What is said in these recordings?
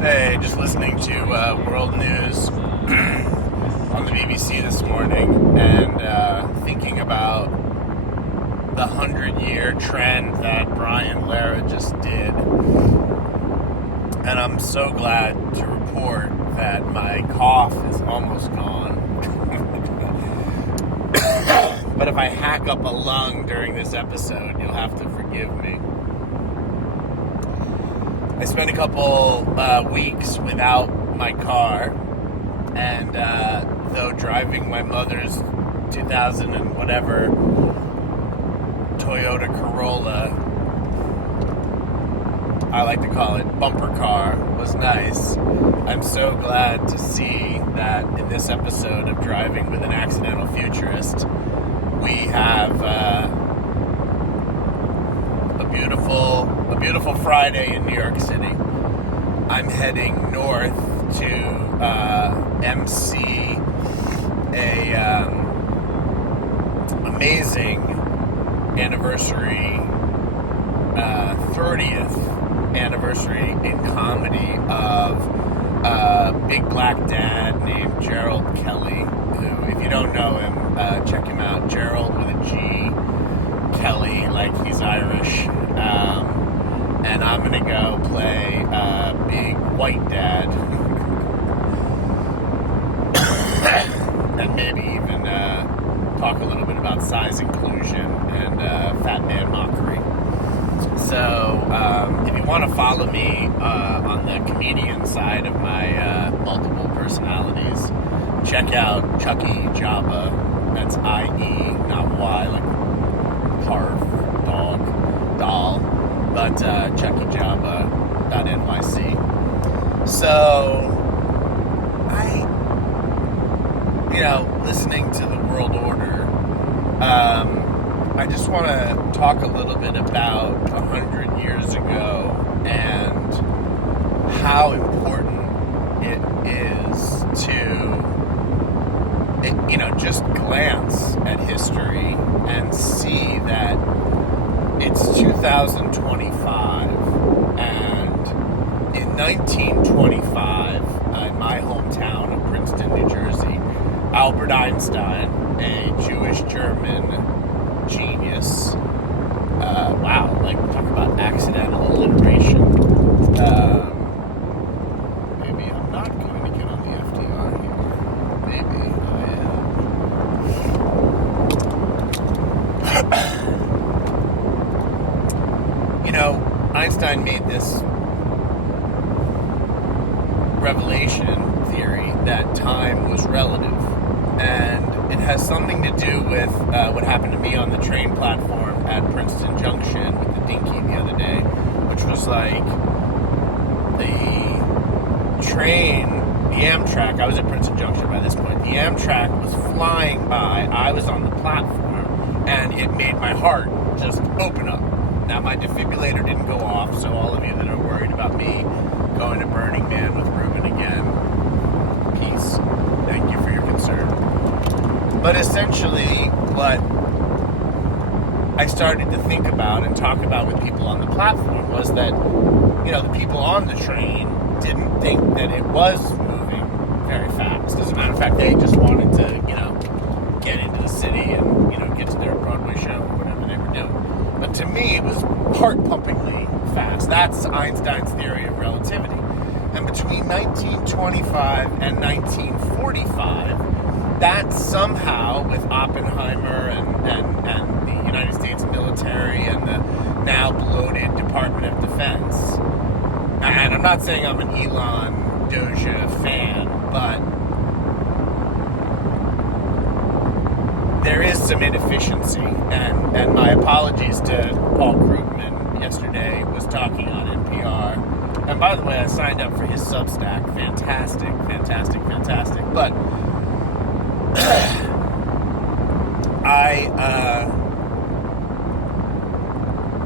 Hey, just listening to world news on the BBC this morning and thinking about the 100-year trend that Brian Lara just did. And I'm so glad to report that my cough is almost gone. But if I hack up a lung during this episode, you'll have to forgive me. I spent a couple weeks without my car, and though driving my mother's 2000 and whatever Toyota Corolla, I like to call it bumper car, was nice, I'm so glad to see that in this episode of Driving with an Accidental Futurist, we have a beautiful Friday in New York City. I'm heading north to MC a amazing anniversary, 30th anniversary in comedy of a big black dad named Gerald Kelly, who, if you don't know him, check him out. Gerald with a G, Kelly, like he's Irish. And I'm going to go play big white dad. And maybe even talk a little bit about size inclusion and fat man mockery. So if you want to follow me on the comedian side of my multiple personalities, check out Chucky Jabba. That's I-E, not Y, like Harv, dog, doll. But chuckyjabba.nyc. So, listening to the world order, I just want to talk a little bit about 100 years ago and how important it is to, just glance at history and see that it's 2025, and in 1925, in my hometown of Princeton, New Jersey, Albert Einstein, a Jewish German genius, talk about accidental alliteration. Maybe I'm not going to get on the FDR here. Maybe I am. Einstein made this revelation theory that time was relative, and it has something to do with what happened to me on the train platform at Princeton Junction with the Dinky the other day, which was like the train, the Amtrak. I was at Princeton Junction by this point. The Amtrak was flying by. I was on the platform, and it made my heart just open up. Now, my defibrillator didn't go off, so all of you that are worried about me going to Burning Man with Ruben again, peace. Thank you for your concern. But essentially, what I started to think about and talk about with people on the platform was that, the people on the train didn't think that it was moving very fast. As a matter of fact, they just wanted to, get into the city and, get to their Broadway show or whatever they were doing. But to me, it was heart-pumpingly fast. That's Einstein's theory of relativity. And between 1925 and 1945, that somehow, with Oppenheimer and the United States military and the now bloated Department of Defense, and I'm not saying I'm an Elon Doja fan, but there is some inefficiency, and my apologies to Paul Krugman yesterday, was talking on NPR, and by the way, I signed up for his Substack, fantastic, but I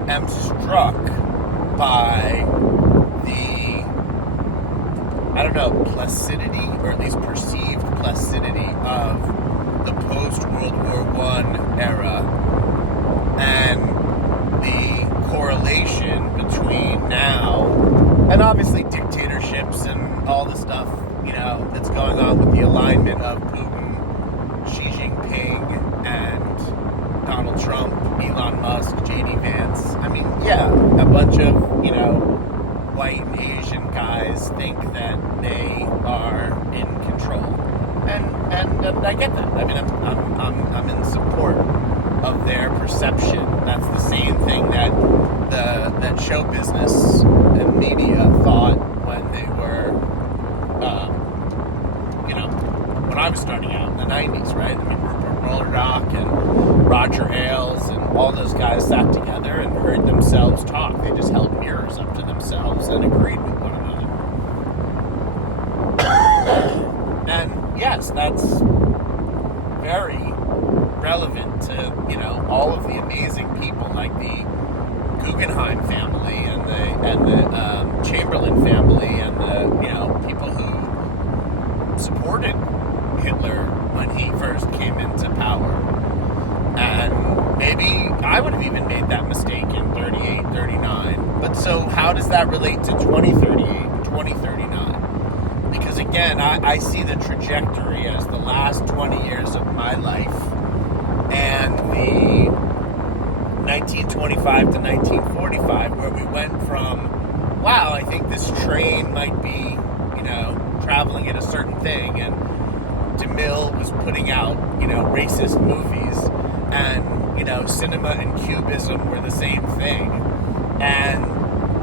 am struck by the, placidity, or at least perceived placidity of the post-World War I era, and the correlation between now and obviously dictatorships all the stuff, that's going on with the alignment of Putin, Xi Jinping, and Donald Trump, Elon Musk, J.D. Vance. I mean, yeah, a bunch of, white and Asian guys think that they are in control. And I get that. I mean, I'm in support of their perception. That's the same thing that that show business and media thought when they were, when I was starting out in the 90s, right? I mean, Rupert Murdoch and Roger Ailes and all those guys sat together and heard themselves talk. They just held mirrors up to themselves and agreed with one another. And yes, that's very relevant to, all of the amazing people like the Guggenheim family and the Chamberlain family and the, people who supported Hitler when he first came into power. And maybe I would have even made that mistake in 38, 39. But so how does that relate to 2038, 2039? Because again, I see the trajectory as the last 20 years of my life and the 1925 to 1945, where we went from, wow, I think this train might be, traveling at a certain thing, and DeMille was putting out, racist movies, and, cinema and cubism were the same thing. And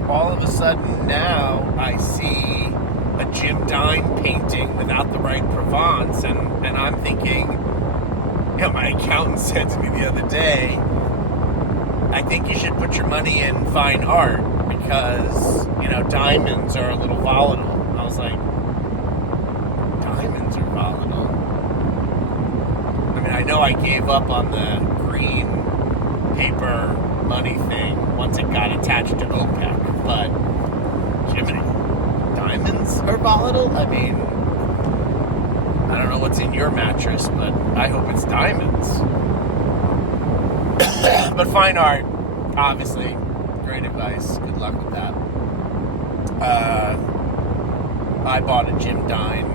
all of a sudden now I see a Jim Dine painting without the right Provence, and I'm thinking, my accountant said to me the other day, I think you should put your money in fine art because, diamonds are a little volatile. I was like, diamonds are volatile? I mean, I know I gave up on the green paper money thing once it got attached to OPEC, but, Jiminy, diamonds are volatile? I mean, I don't know what's in your mattress, but I hope it's diamonds. But fine art, obviously, great advice. Good luck with that. I bought a Jim Dine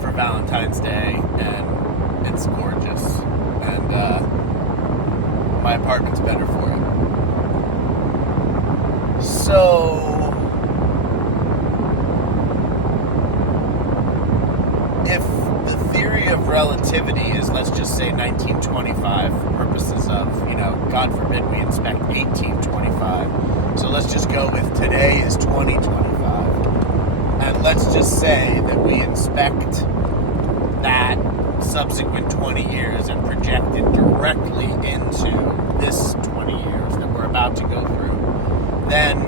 for Valentine's Day, and it's gorgeous. And my apartment's better for it. So, if the theory of relativity is, let's just say 1925 for purposes of, God forbid we inspect 1825. So let's just go with today is 2025. And let's just say that we inspect that subsequent 20 years and project it directly into this 20 years that we're about to go through. Then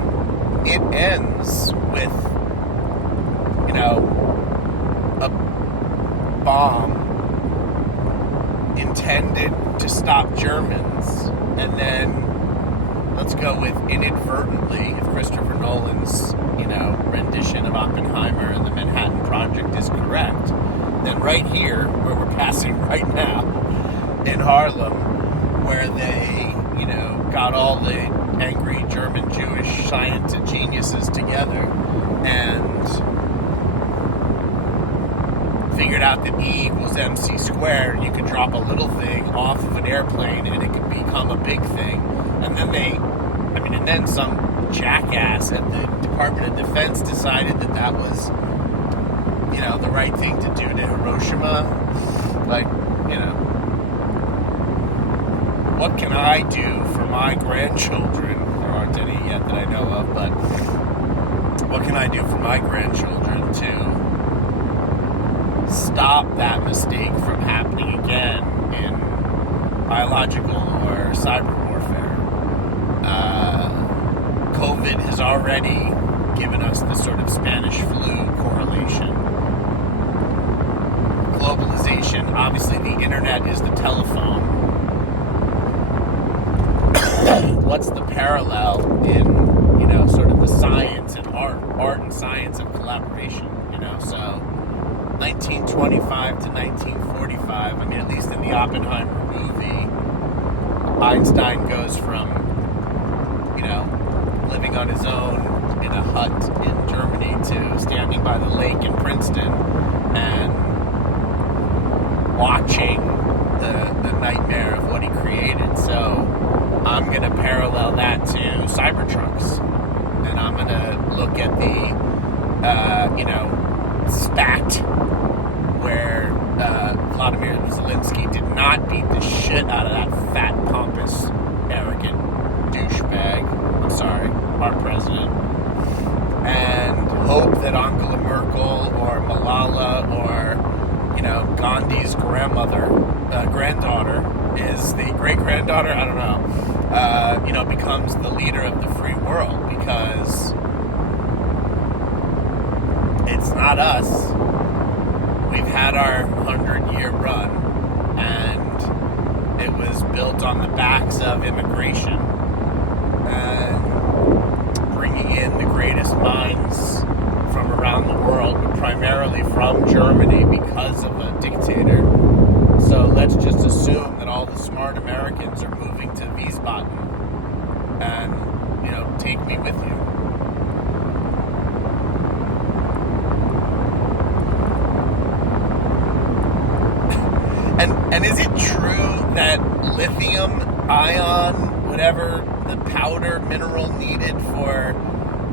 it ends with, a bomb intended to stop Germans, and then let's go with inadvertently, if Christopher Nolan's, rendition of Oppenheimer and the Manhattan Project is correct, then right here, where we're passing right now, in Harlem, where they, got all the angry German Jewish science geniuses together and figured out that E equals MC squared. You could drop a little thing off of an airplane and it could become a big thing. And then some jackass at the Department of Defense decided that was, the right thing to do to Hiroshima. Like, what can I do for my grandchildren? There aren't any yet that I know of, but what can I do for my grandchildren to stop that mistake from happening again in biological or cyber warfare? COVID has already given us the sort of Spanish flu correlation. Globalization, obviously the internet is the telephone. What's the parallel in, sort of the science and art and science of collaboration, so 1925 to 1945, at least in the Oppenheimer movie, Einstein goes from, living on his own in a hut in Germany to standing spat where Vladimir Zelensky did not beat the shit out of that fat, pompous, arrogant douchebag. I'm sorry, our president. And hope that Angela Merkel or Malala or, Gandhi's granddaughter is the great-granddaughter, I don't know, becomes the leader of the free world, because it's not us. We've had our 100-year run, and it was built on the backs of immigration and bringing in the greatest minds from around the world, but primarily from Germany because of a dictator. So let's just assume that all the smart Americans are moving to Wiesbaden and, take me with you. And is it true that lithium ion, whatever the powder mineral needed for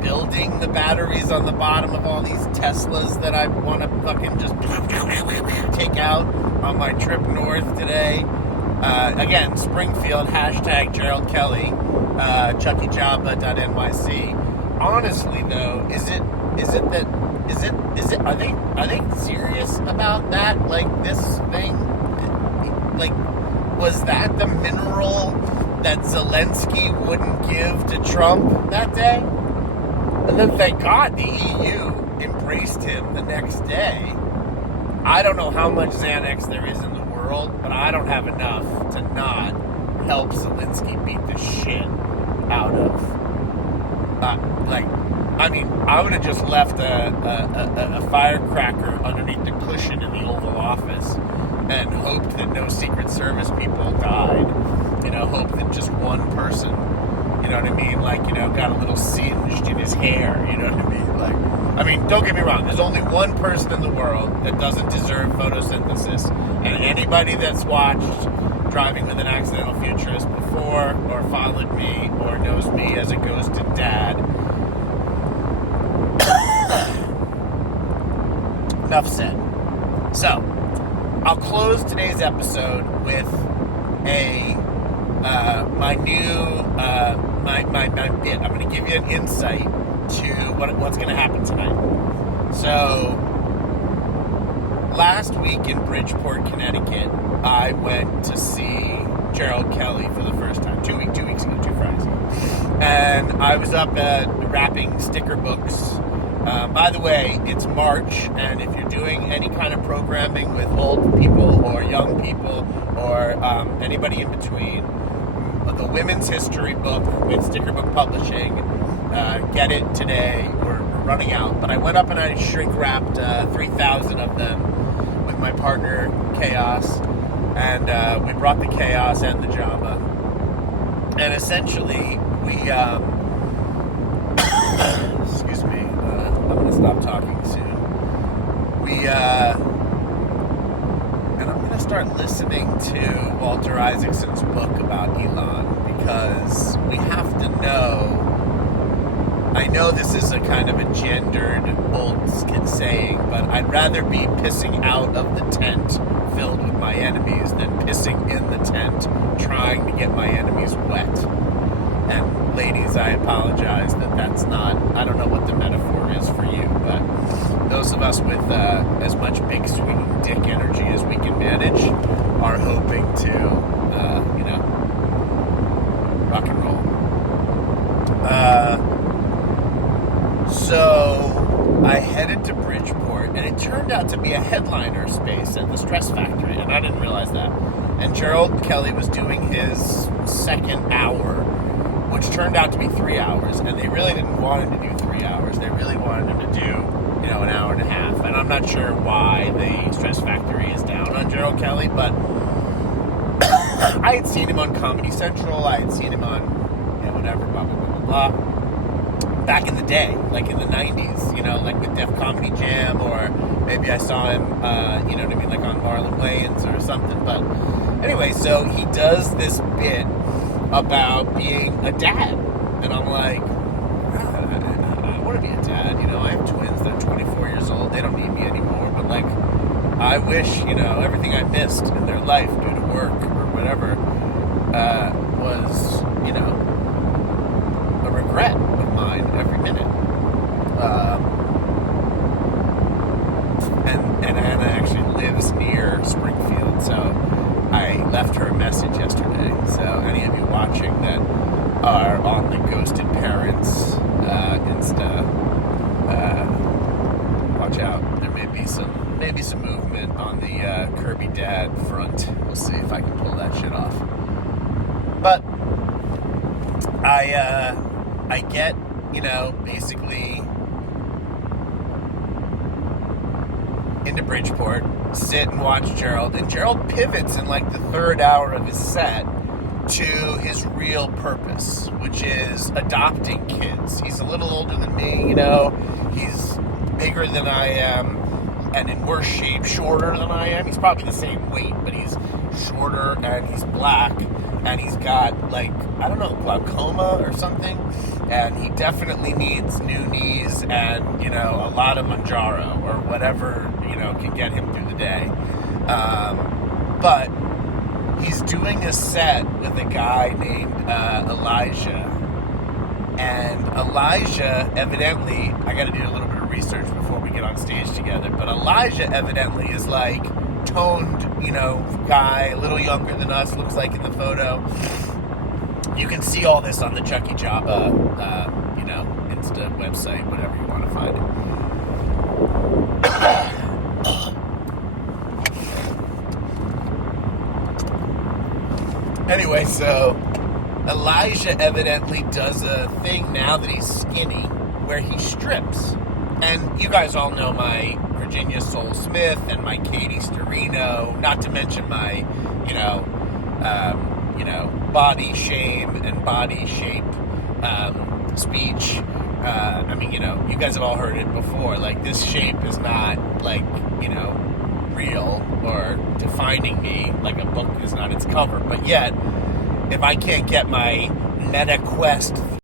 building the batteries on the bottom of all these Teslas that I want to fucking just take out on my trip north today? Again, Springfield, # Gerald Kelly, chuckyjabba.nyc. Honestly though, are they serious about that? Like, this thing? Like, was that the mineral that Zelensky wouldn't give to Trump that day? And then, thank God, the EU embraced him the next day. I don't know how much Xanax there is in the world, but I don't have enough to not help Zelensky beat the shit out of... I would have just left a firecracker underneath the cushion in the Oval Office and hoped that no Secret Service people died. Hope that just one person, got a little singed in his hair, don't get me wrong, there's only one person in the world that doesn't deserve photosynthesis, and anybody that's watched Driving with an Accidental Futurist before, or followed me, or knows me as a ghosted dad. Enough said. So, I'll close today's episode with my bit. I'm going to give you an insight to what's going to happen tonight. So, last week in Bridgeport, Connecticut, I went to see Gerald Kelly for the first time. 2 weeks ago, 2 Fridays ago. And I was up wrapping sticker books. By the way, it's March, and if you're doing any kind of programming with old people or young people or anybody in between, the Women's History book with Sticker Book Publishing, get it today. We're running out. But I went up and I shrink-wrapped 3,000 of them with my partner, Chaos, and we brought the Chaos and the Java. And essentially, we... excuse me. I'm going to stop talking soon. And I'm going to start listening to Walter Isaacson's book about Elon, because we have to know... I know this is a kind of a gendered old saying, but I'd rather be pissing out of the tent filled with my enemies than pissing in the tent trying to get my enemies wet. And ladies, I apologize that's not, I don't know what the metaphor is for you, but those of us with as much big swinging dick energy as we can manage are hoping to, rock and roll. So I headed to Bridgeport, and it turned out to be a headliner space at the Stress Factory, and I didn't realize that. And Gerald Kelly was doing his second hour, which turned out to be 3 hours, and they really didn't want him to do 3 hours. They really wanted him to do, an hour and a half. And I'm not sure why the Stress Factory is down on Gerald Kelly, but I had seen him on Comedy Central. I had seen him on, whatever, blah, blah, blah, blah, blah. Back in the day, like in the 90s, like with Def Comedy Jam, or maybe I saw him, like on Marlon Wayans or something. But anyway, so he does this bit about being a dad. And I'm like, I want to be a dad. I have twins. They're 24 years I wish, everything I missed in their life due to work or whatever was, a regret of mine every minute. And Anna actually lives near Springfield, so I left her a message yesterday. So any of you watching that are on the Ghosted Parents Insta, watch out. There may be some movement on the Kirby Dad front. We'll see if I can pull that shit off. But I get, basically into Bridgeport, sit and watch Gerald, and Gerald pivots in like the third hour of his set to his real purpose, which is adopting kids. He's a little older than me, he's bigger than I am, and in worse shape, shorter than I am. He's probably the same weight, but he's shorter, and he's black, and he's got, glaucoma or something, and he definitely needs new knees and, a lot of Manjaro or whatever, can get him through the day. But he's doing a set with a guy named Elijah, and Elijah evidently, I got to do a little bit of research before we get on stage together, but Elijah evidently is like toned, guy, a little younger than us, looks like in the photo. You can see all this on the Chucky Jabba, Insta website, whatever you want to find it. Anyway, so Elijah evidently does a thing now that he's skinny where he strips. And you guys all know my Virginia Soul Smith and my Katie Storino, not to mention my, body shame and body shape speech. You guys have all heard it before. Like, this shape is not, real or defining me. Like, a book is not its cover. But yet, if I can't get my MetaQuest